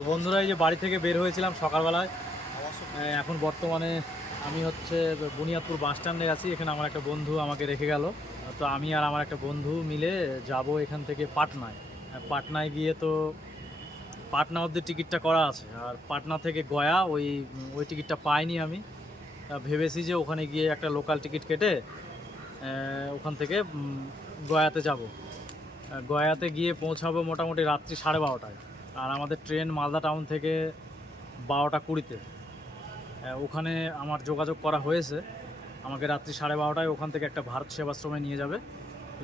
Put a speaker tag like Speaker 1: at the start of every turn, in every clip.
Speaker 1: বন্ধুরা, এই যে বাড়ি থেকে বের হয়েছিলাম সকালবেলায়। এখন বর্তমানে আমি হচ্ছে বুনিয়াদপুর বাস স্ট্যান্ডে আছি। এখানে আমার একটা বন্ধু আমাকে রেখে গেল। তো আমি আর আমার একটা বন্ধু মিলে যাব এখান থেকে পাটনায়। পাটনায় গিয়ে তো পাটনা অবধি টিকিটটা করা আছে। আর পাটনা থেকে গয়া, ওই ওই টিকিটটা পাইনি আমি। ভেবেছি যে ওখানে গিয়ে একটা লোকাল টিকিট কেটে ওখান থেকে গয়াতে যাব। গয়াতে গিয়ে পৌঁছাবো মোটামুটি রাত্রি সাড়ে বারোটায়। আর আমাদের ট্রেন মালদা টাউন থেকে বারোটা কুড়িতে। ওখানে আমার যোগাযোগ করা হয়েছে। আমাকে রাত্রি সাড়ে বারোটায় ওখান থেকে একটা ভারত সেবাশ্রমে নিয়ে যাবে।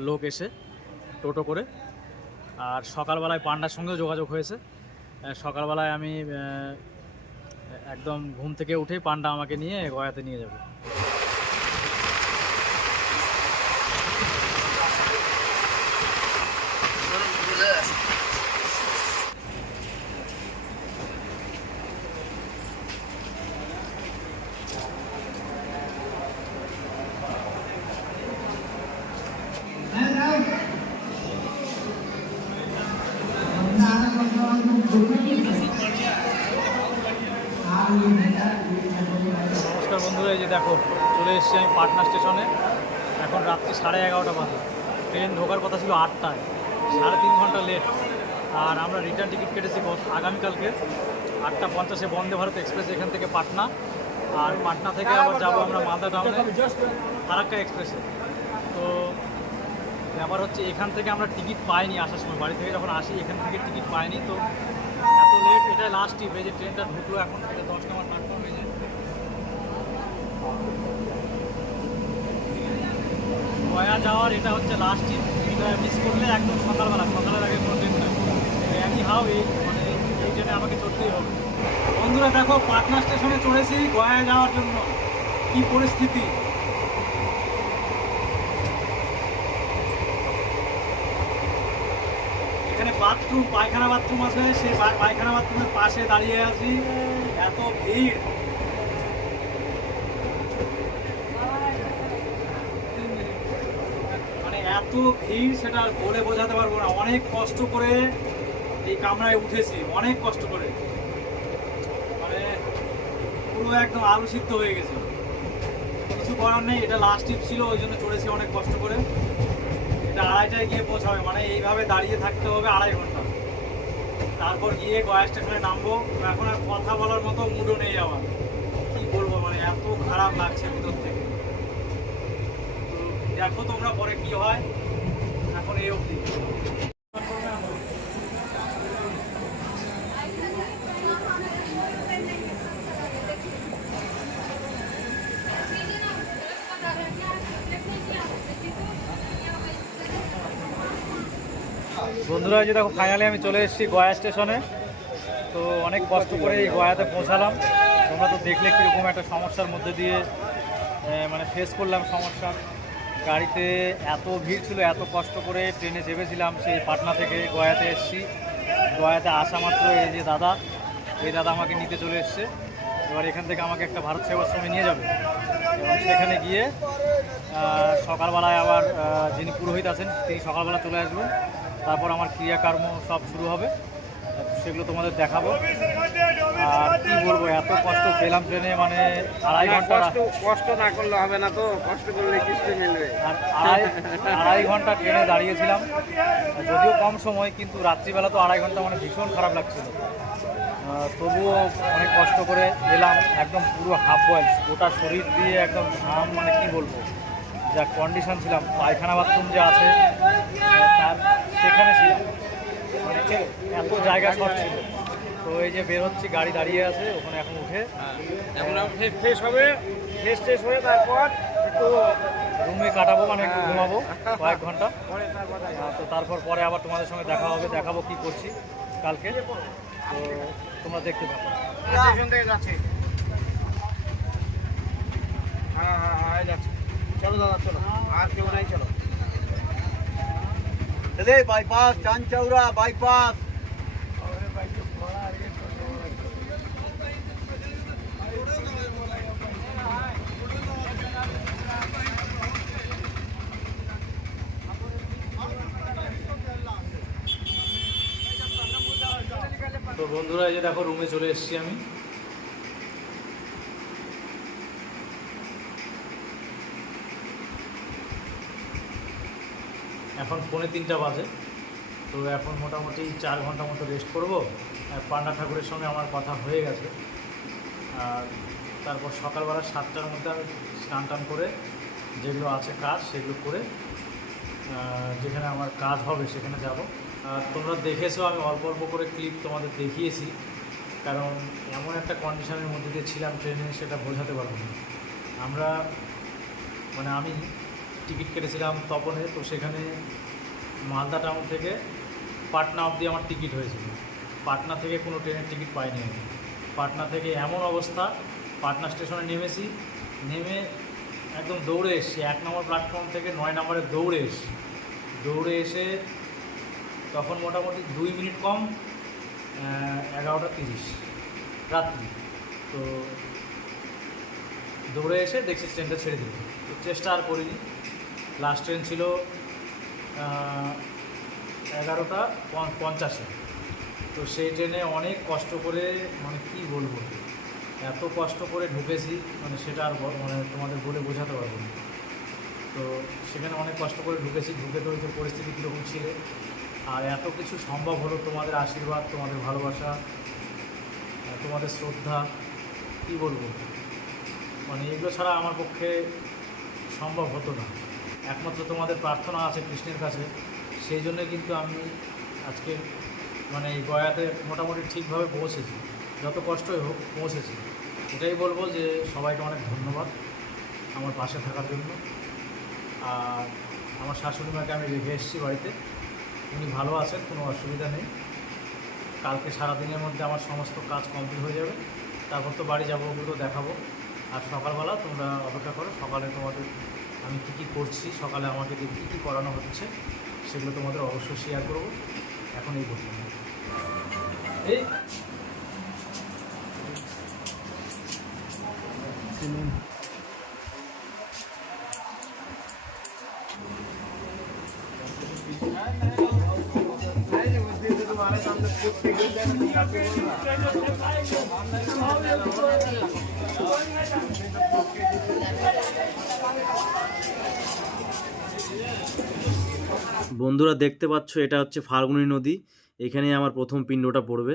Speaker 1: লোক এসে টোটো করে। আর সকালবেলায় পান্ডার সঙ্গেও যোগাযোগ হয়েছে। সকালবেলায় আমি একদম ঘুম থেকে উঠেই পান্ডা আমাকে নিয়ে গয়াতে নিয়ে যাবে নমস্কার বন্ধুরা এই যে দেখো, চলে এসেছি আমি পাটনা স্টেশনে। এখন রাত্রি সাড়ে এগারোটা বাজে। ট্রেন ঢোকার কথা ছিল আটটায়। সাড়ে তিন ঘণ্টা লেট আর আমরা রিটার্ন টিকিট কেটেছি আগামীকালকে। আটটা পঞ্চাশে বন্দে ভারত এক্সপ্রেস এখান থেকে পাটনা। আর পাটনা থেকে আবার যাব আমরা মালদা টাউনে ফারাক্কা এক্সপ্রেসে তো ব্যাপার হচ্ছে এখান থেকে আমরা টিকিট পাইনি আসার সময়। বাড়ি থেকে যখন আসি, এখান থেকে টিকিট পাইনি। তো এত লেট এটাই লাস্ট টিপ এই যে ট্রেনটা ঢুকলো এখন থেকে দশ নম্বর প্ল্যাটফর্ম এই যে গয়া যাওয়ার, এটা হচ্ছে লাস্ট ট্রিপ এটা মিস করলে একদম সকালবেলা, সকালের আগে কোনো ট্রেন নাই এনি হাও এই মানে এই ট্রেনে আমাকে চড়তেই হবে। বন্ধুরা দেখো, পাটনা স্টেশনে চড়েছি গয়া যাওয়ার জন্য। কি পরিস্থিতি? এখানে বাথরুম পায়খানা বাথরুম আছে সেই পায়খানা বাথরুমের পাশে দাঁড়িয়ে আছি। এত ভিড় মানে এত ভিড় সেটা বলে বোঝাতে পারব না। অনেক কষ্ট করে এই কামরায় উঠেছি, অনেক কষ্ট করে। মানে পুরো একদম আলু সিদ্ধ হয়ে গেছে। কিছু করার নেই, এটা লাস্ট টিপ ছিল, ওই জন্য চড়েছি অনেক কষ্ট করে। এটা আড়াইটায় গিয়ে পৌঁছাবে মানে এইভাবে দাঁড়িয়ে থাকতে হবে আড়াই ঘণ্টা। তারপর গিয়ে গয়া স্টেশনে নামবো। এখন আর কথা বলার মতো মুডও নেই আমার। কি বলব মানে এত খারাপ লাগছে ভিতর থেকে। দেখো তোমরা পরে কি হয়, এখন এই অবধি। বন্ধুরা যে দেখো ফাইনালি আমি চলে এসেছি গয়া স্টেশনে। তো অনেক কষ্ট করে এই গয়াতে পৌঁছালাম। তোমরা তো দেখলে কীরকম একটা সমস্যার মধ্যে দিয়ে মানে ফেস করলাম সমস্যা। গাড়িতে এত ভিড় ছিল, এত কষ্ট করে ট্রেনে চেপেছিলাম সেই পাটনা থেকে গয়াতে এসেছি। গয়াতে আসা মাত্র এই যে দাদা, এই দাদা আমাকে নিতে চলে এসছে। এবার এখান থেকে আমাকে একটা ভারত সেবাশ্রমে নিয়ে যাবে। এবং সেখানে গিয়ে সকালবেলায় আবার যিনি পুরোহিত আছেন, তিনি সকালবেলা চলে আসবেন। তারপর আমার ক্রিয়াকর্ম সব শুরু হবে। সেগুলো তোমাদের দেখাবো। আর কি বলব এত কষ্ট পেলাম ট্রেনে মানে আড়াই ঘণ্টা
Speaker 2: কষ্ট কষ্ট না করলে হবে না তো কষ্ট করলে কিস্তি মিলবে।
Speaker 1: আর আড়াই আড়াই ঘণ্টা ট্রেনে দাঁড়িয়েছিলাম। যদিও কম সময় কিন্তু রাত্রিবেলা তো আড়াই ঘণ্টা মানে ভীষণ খারাপ লাগছিল। তবুও অনেক কষ্ট করে এলাম একদম পুরো হাফ বয়েল গোটা শরীর দিয়ে একদম ঘাম মানে কি বলব যা কন্ডিশন ছিলাম পায়খানা বাথরুম যে আছে তার সেখানে ছিলাম। মানে এত জায়গা শর্ট ছিল। তো এই যে বের হচ্ছি গাড়ি দাঁড়িয়ে আছে ওখানে এখন উঠে।
Speaker 2: এখন ফ্রেশ হবে ফ্রেশ ট্রেশ হয়ে তারপর একটু
Speaker 1: রুমে কাটাবো মানে একটু ঘুমাবো কয়েক ঘণ্টা।
Speaker 2: পরে তারপর
Speaker 1: আহ, তো তারপর পরে আবার তোমাদের সঙ্গে দেখা হবে দেখাবো কি করছি কালকে। তো তোমরা দেখতে থাকো।
Speaker 2: স্টেশন থেকে যাচ্ছে। হ্যাঁ হ্যাঁ হ্যাঁ এই যাচ্ছে। চলো দাদা চলো। আর কেউ নাই চলো।
Speaker 3: রে বাইপাস চানচৌরা বাইপাস
Speaker 1: তো বন্ধু বন্ধুরা এই যে দেখো রুমে চলে এসেছি আমি। এখন পৌনে তিনটা বাজে। তো এখন মোটামুটি চার ঘণ্টা মতো রেস্ট করব। পান্ডা ঠাকুরের সঙ্গে আমার কথা হয়ে গেছে। আর তারপর সকালবেলা সাতটার মধ্যে স্নান টান করে যেগুলো আছে কাজ, সেগুলো করে যেখানে আমার কাজ হবে সেখানে যাব। তোমরা দেখেছ, আমি অল্প অল্প করে ক্লিপ তোমাদের দেখিয়েছি। কারণ এমন একটা কন্ডিশনের মধ্যে দিয়ে ছিলাম ট্রেনে, সেটা বোঝাতে পারব না। আমরা মানে আমি টিকিট কেটেছিলাম তপনে, তো সেখানে মালদা টাউন থেকে পাটনা অবধি আমার টিকিট হয়েছিল। পাটনা থেকে কোনো ট্রেনের টিকিট পাইনি আমি। পাটনা থেকে এমন অবস্থা, পাটনা স্টেশনে নেমেছি, নেমে একদম দৌড়ে এসেছি। এক নম্বর প্ল্যাটফর্ম থেকে নয় নম্বরে দৌড়ে এসেছি। দৌড়ে এসে তখন মোটামুটি দুই মিনিট কম এগারোটা তিরিশ, রাত্রি। তো দৌড়ে এসে দেখছি ট্রেনটা ছেড়ে দিল। তো চেষ্টা আর করিনি। লাস্ট ট্রেন ছিল এগারোটা পঞ্চাশে। তো সেই ট্রেনে অনেক কষ্ট করে মানে কি বলব, এত কষ্ট করে ঢুকেছি মানে সেটা আর মানে তোমাদের বলে বোঝাতে পারব না। তো সেখানে অনেক কষ্ট করে ঢুকেছি, ঢুকে তো পরিস্থিতি কীরকম ছিল আর এত কিছু সম্ভব হলো তোমাদের আশীর্বাদ, তোমাদের ভালোবাসা তোমাদের শ্রদ্ধা, কী বলব? মানে এগুলো ছাড়া আমার পক্ষে সম্ভব হতো না। একমাত্র তোমাদের প্রার্থনা আছে কৃষ্ণের কাছে, সেই জন্য কিন্তু আমি আজকে মানে এই গয়াতে মোটামুটি ঠিকভাবে পৌঁছেছি। যত কষ্টই হোক, পৌঁছেছি। এটাই বলব যে সবাইকে অনেক ধন্যবাদ আমার পাশে থাকার জন্য। আর আমার শাশুড়ি মাকে আমি রেখে এসেছি বাড়িতে। উনি ভালো আছেন, কোনো অসুবিধা নেই। কালকে সারাদিনের মধ্যে আমার সমস্ত কাজ কমপ্লিট হয়ে যাবে। তারপর তো বাড়ি যাব, ওগুলো দেখাবো। আর সকালবেলা তোমরা অপেক্ষা করো, সকালে তোমাদের আমি কী কী করছি, সকালে আমাকে কী কী করানো হচ্ছে, সেগুলো তোমাদের অবশ্যই শেয়ার করব। এখন এই বলছি এই। বন্ধুরা দেখতে পাচ্ছ এটা হচ্ছে ফাল্গুনী নদী। এখানে আমার প্রথম পিণ্ডটা পড়বে।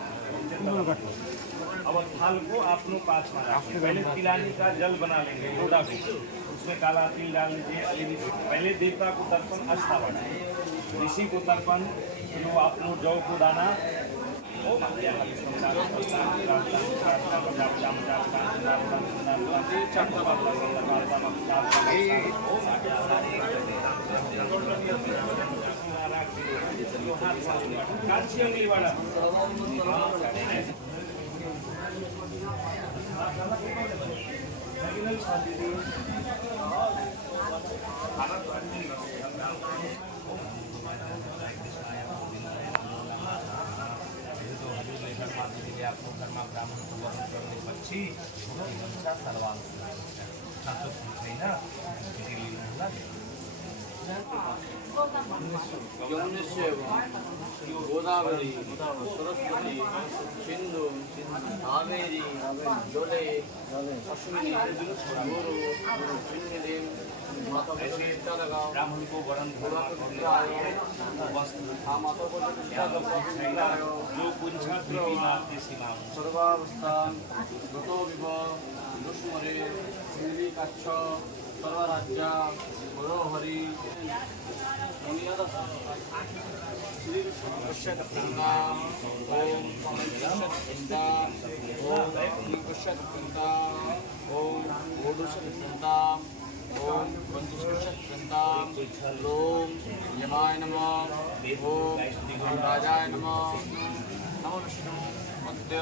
Speaker 4: अब थाल को आप लोग पास मारा पहले तिलानी का जल बना लेंगे लोटा को उसमें काला तिल डाल लीजिए पहले देवता को तर्पण आस्था बनाए ऋषि को तर्पण लो आप लोग जौ को दाना ओम आपको कर्मा ब्राह्मण को
Speaker 3: वर्ण करने पक्षी उसका सर्वांग ना तो पूछ रही
Speaker 4: ना मेरी लीला
Speaker 3: लगे
Speaker 4: গোদাবরী সরস্বতী সিন্ধু কাবেরী জলে
Speaker 3: সর্বাবস্থান গত বিভ দুষ্মরে শ্রীকাচ্ছ ಸರ್ವರಾಜ್ಯ ಮನೋಹರಿ ಮುನಿಯದ ಶ್ರೀ ಪುಷ್ಯಕೃಂದ ಓಂ ಪಮಂಚಕೃಂದ ಓಂ ಶ್ರೀಪುಷ್ಯಕೃಂದ ಓಂ ಓಡುಷಕೃಂದ ओम पंचकृष्णा ओम यमाय
Speaker 5: नम
Speaker 4: ओम राजाय नम नमो विष्णु मध्य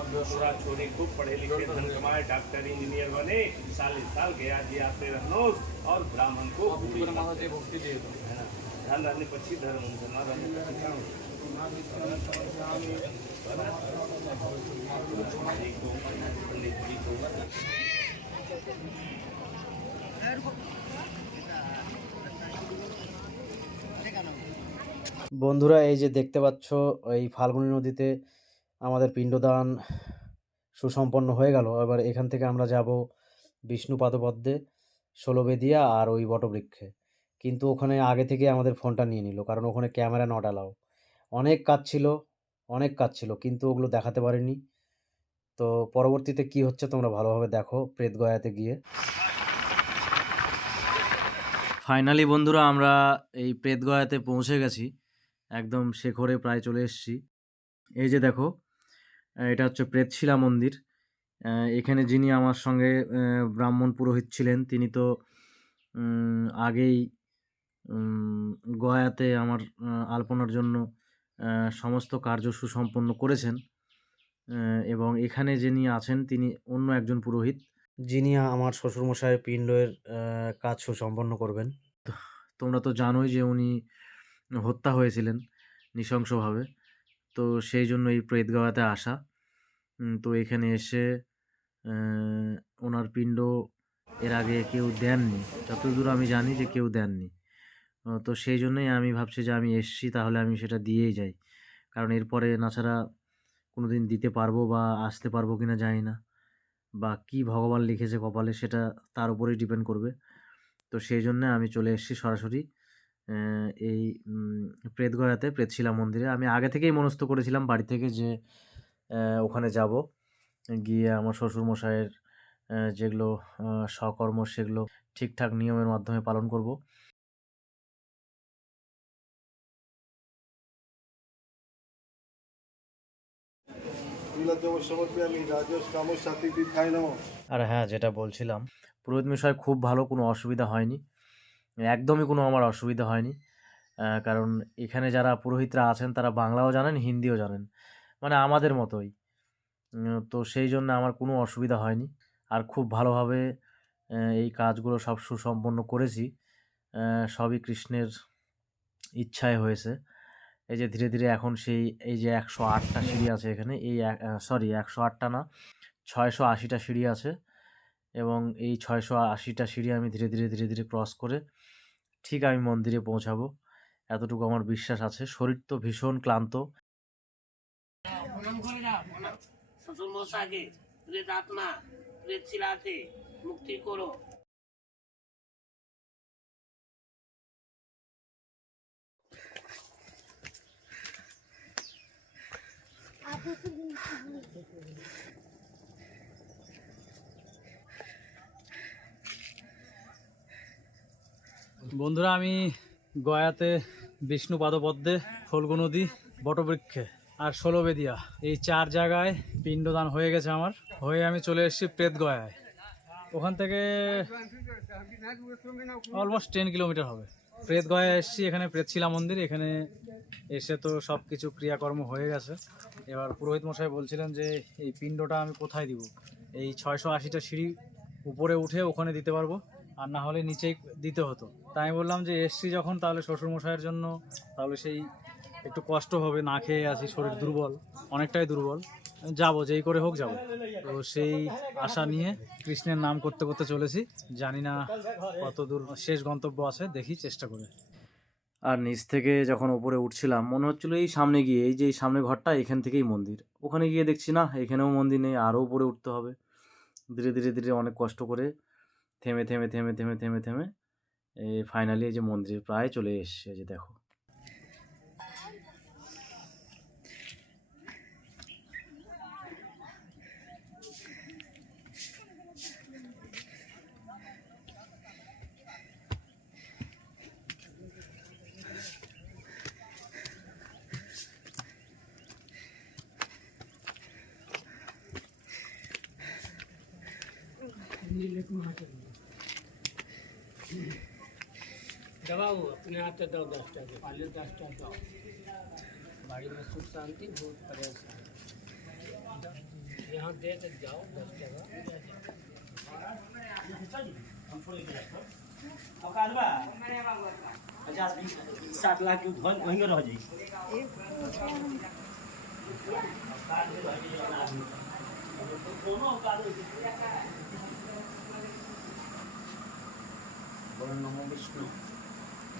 Speaker 4: जो छोरी खूब पढ़े लिखे धन कमाए डॉक्टर इंजीनियर बने साल साल गया जी आते रहनो और ब्राह्मण को
Speaker 6: धन रहने पक्षी धर्म बंधुरा देखते फाल्गुनी नदी আমাদের পিণ্ডদান সুসম্পন্ন হয়ে গেল। এবার এখান থেকে আমরা যাব বিষ্ণু পাদপদ্মে, ষোলোবেদিয়া আর ওই বটবৃক্ষে। কিন্তু ওখানে আগে থেকে আমাদের ফোনটা নিয়ে নিল, কারণ ওখানে ক্যামেরা নট অ্যালাউ অনেক কাজ ছিল, অনেক কাজ ছিল, কিন্তু ওগুলো দেখাতে পারিনি। তো পরবর্তীতে কি হচ্ছে তোমরা ভালোভাবে দেখো প্রেতগয়াতে গিয়ে। ফাইনালি বন্ধুরা, আমরা এই প্রেতগয়াতে পৌঁছে গেছি। একদম শেখরে প্রায় চলে এসেছি। এই যে দেখো এটা হচ্ছে প্রেতশিলা মন্দির। এখানে যিনি আমার সঙ্গে ব্রাহ্মণ পুরোহিত ছিলেন তিনি তো আগেই গয়াতে আমার আলপনার জন্য সমস্ত কার্য সুসম্পন্ন করেছেন। এবং এখানে যিনি আছেন তিনি অন্য একজন পুরোহিত। যিনি আমার শ্বশুরমশাইয়ের পিণ্ডের কাজ সুসম্পন্ন করবেন। তোমরা তো জানোই যে উনি হত্যা হয়েছিলেন নৃশংসভাবে। তো সেই জন্য এই প্রেতগাওয়াতে আসা। তো এখানে এসে ওনার পিণ্ড এর আগে কেউ দেননি। যতদূর আমি জানি যে কেউ দেননি। তো সেই জন্যই আমি ভাবছি যে আমি এসছি, তাহলে আমি সেটা দিয়েই যাই। কারণ এরপরে নাছাড়া কোনো দিন দিতে পারব বা আসতে পারব কি না জানি না। বা কি ভগবান লিখেছে কপালে সেটা তার উপরেই ডিপেন্ড করবে। তো সেই জন্যে আমি চলে এসেছি সরাসরি। এই উম, প্রেতগয়াতে প্রেতশিলা মন্দিরে। আমি আগে থেকেই মনস্থ করেছিলাম বাড়ি থেকে যে ওখানে যাব। গিয়ে আমার শ্বশুরমশাইয়ের যেগুলো সকর্ম সেগুলো ঠিকঠাক নিয়মের মাধ্যমে পালন করব। আর হ্যাঁ যেটা বলছিলাম পুরোহিত মশাই খুব ভালো কোনো অসুবিধা হয়নি। একদমই কোনো আমার অসুবিধা হয়নি। কারণ এখানে যারা পুরোহিতরা আছেন তারা বাংলাও জানেন, হিন্দিও জানেন। মানে আমাদের মতোই। তো সেই জন্য আমার কোনো অসুবিধা হয়নি। আর খুব ভালোভাবে এই কাজগুলো সব সুসম্পন্ন করেছি। সবই কৃষ্ণের ইচ্ছায় হয়েছে। এই যে ধীরে ধীরে এখন সেই, এই যে একশো আটটা সিঁড়ি আছে এখানে, এই সরি একশো আটটা না, ছয়শো আশিটা সিঁড়ি আছে। এবং এই ছয়শো আশিটা সিঁড়ি আমি ধীরে ধীরে ধীরে ধীরে ক্রস করে ঠিক আমি মন্দিরে পৌঁছাবো। এতটুকু আমার বিশ্বাস আছে। শরীর তো ভীষণ ক্লান্ত।
Speaker 1: শ্বশুর মশাকে প্রেত আত্মা প্রেত শিলাতে মুক্তি করো
Speaker 6: বন্ধুরা, আমি গয়াতে বিষ্ণু পাদপদ্মে, ফল্গু নদী, বটবৃক্ষে আর ষোলোবেদিয়া এই চার জায়গায় পিণ্ডদান হয়ে গেছে আমার। হয়ে আমি চলে এসেছি প্রেত গয়ায়। ওখান থেকে অলমোস্ট টেন কিলোমিটার হবে। প্রেত গয়ায় এসেছি, এখানে প্রেতশিলা মন্দির, এখানে এসে তো সব কিছু ক্রিয়াকর্ম হয়ে গেছে। এবার পুরোহিত মশাই বলছিলেন যে, এই পিণ্ডটা আমি কোথায় দিব? এই ছয়শো আশিটা সিঁড়ি উপরে উঠে ওখানে দিতে পারব। আর না হলে নিচেই দিতে হতো। তাই আমি বললাম যে, এসছি যখন তাহলে শ্বশুরমশাইয়ের জন্য, তাহলে সেই একটু কষ্ট হবে, না খেয়ে আছি, শরীর দুর্বল, অনেকটাই দুর্বল। যাব, যেই করে হোক যাব। তো সেই আশা নিয়ে কৃষ্ণের নাম করতে করতে চলেছি। জানি না কত দূর শেষ গন্তব্য আছে, দেখি চেষ্টা করে। আর নিচ থেকে যখন ওপরে উঠছিলাম, মনে হচ্ছিল এই সামনে গিয়ে, এই যে এই সামনে ঘরটা, এখান থেকেই মন্দির। ওখানে গিয়ে দেখছি, না, এখানেও মন্দির নেই আরও উপরে উঠতে হবে। ধীরে ধীরে ধীরে অনেক কষ্ট করে থেমে থেমে থেমে থেমে থেমে থেমে ফাইনালি এই যে মন্দির প্রায় চলে এসছে যে দেখো।
Speaker 7: নীল जवाब अपने हाथ दो। दस टाके पाले दस टाके बाड़ी में सुख शांति भूत परेशान यहाँ दे तक जाओ दस टाका
Speaker 8: सात लाख वहीं रह जाए
Speaker 9: नमो विष्णु।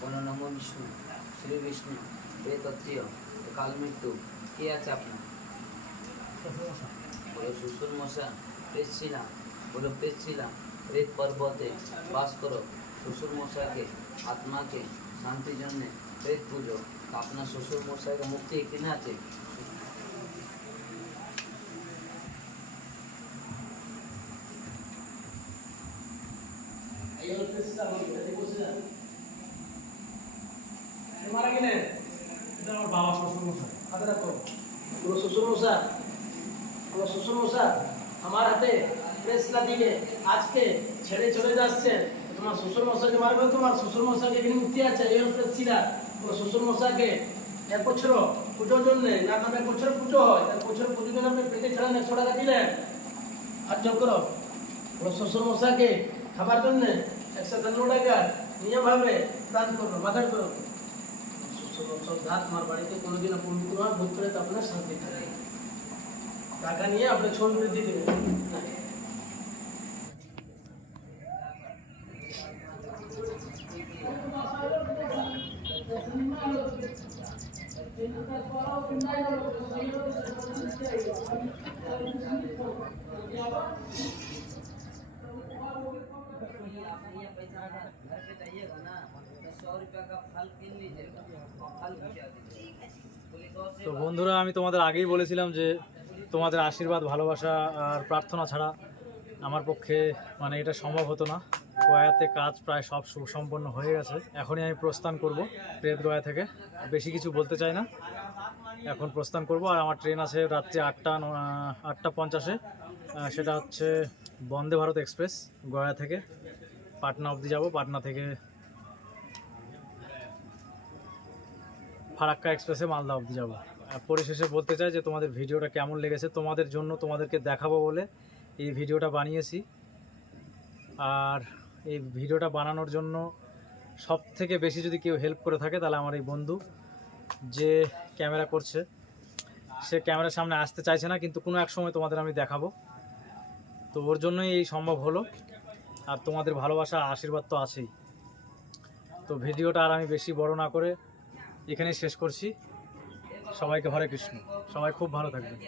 Speaker 9: বিষ্ণু বলো নম বিষ্ণু, শ্রী বিষ্ণু, হে তত্ত্বীয় কাল মৃত্যু কে আছে আপনার? বলো শ্বশুর মশা প্রেত ছিলাম বলো প্রেত ছিলাম প্রেত পর্বতে বাস করো, শ্বশুর মশাকে আত্মাকে, শান্তির জন্যে প্রেত পুজো। আপনার শ্বশুর মশাইকে মুক্তি এখানে আছে?
Speaker 7: মারা গেলেন
Speaker 1: এটা আমার বাবা শ্বশুর মশাই
Speaker 7: হাতে রাখো তোমার শ্বশুর মশা তোমার শ্বশুর মশা আমার হাতে ফেসলা দিলে আজকে ছেড়ে চলে যাচ্ছেন। তোমার শ্বশুর মশাকে মারবে, তোমার শ্বশুর এখানে মুক্তি আছে, এই ফেসিলা তোমার শ্বশুর মশাকে এক বছর পুজোর জন্য, না নামে এক বছর পুজো হয়, তার বছর পুজোর জন্য আপনি পেটে ছাড়ান একশো টাকা দিলেন আর যোগ করো, তোমার শ্বশুর মশাকে খাবার জন্য একশো পনেরো টাকা নিয়মভাবে দান করো মাথার করো। সব ধাত আমার বাড়িতে কোনোদিন পবিত্র হয় করে আপনার শান্তি থাকে টাকা নিয়ে আপনি ছবি করে দিয়ে দেবেন
Speaker 9: घर पे जाइएगा ना तो सौ रुपया का फल किन लीजिएगा फल पूजा दीजिएगा बोले गौ
Speaker 1: তো
Speaker 9: सेवा
Speaker 1: বন্ধুরা আমি তোমাদের আগেই বলেছিলাম যে তোমাদের আশীর্বাদ, ভালোবাসা আর প্রার্থনা ছাড়া আমার পক্ষে মানে এটা সম্ভব হতো না। গয়াতে কাজ প্রায় সব সুসম্পন্ন হয়ে গেছে। এখনই আমি প্রস্থান করব প্রেত গয়া থেকে। বেশি কিছু বলতে চাই না। এখন প্রস্থান করব। আর আমার ট্রেন আছে রাত্রি আটটা আটটা পঞ্চাশে। সেটা হচ্ছে বন্দে ভারত এক্সপ্রেস গয়া থেকে। পাটনা অবধি যাব। পাটনা থেকে ফারাক্কা এক্সপ্রেসে মালদা অবধি যাব। পরিশেষে বলতে চাই যে তোমাদের ভিডিওটা কেমন লেগেছে, তোমাদের জন্য তোমাদেরকে দেখাবো বলে এই ভিডিওটা বানিয়েছি। আর এই ভিডিওটা বানানোর জন্য সব থেকে বেশি যদি কেউ হেল্প করে থাকে, তাহলে আমার এই বন্ধু যে ক্যামেরা করছে, সে ক্যামেরার সামনে আসতে চাইছে না, কিন্তু কোনো এক সময় তোমাদের আমি দেখাবো। তো ওর জন্যই এই সম্ভব হলো, আর তোমাদের ভালোবাসা, আশীর্বাদ তো আছেই। তো ভিডিওটা আর আমি বেশি বড় না করে এখানেই শেষ করছি। সবাইকে হরে কৃষ্ণ। সবাই খুব ভালো থাকবেন।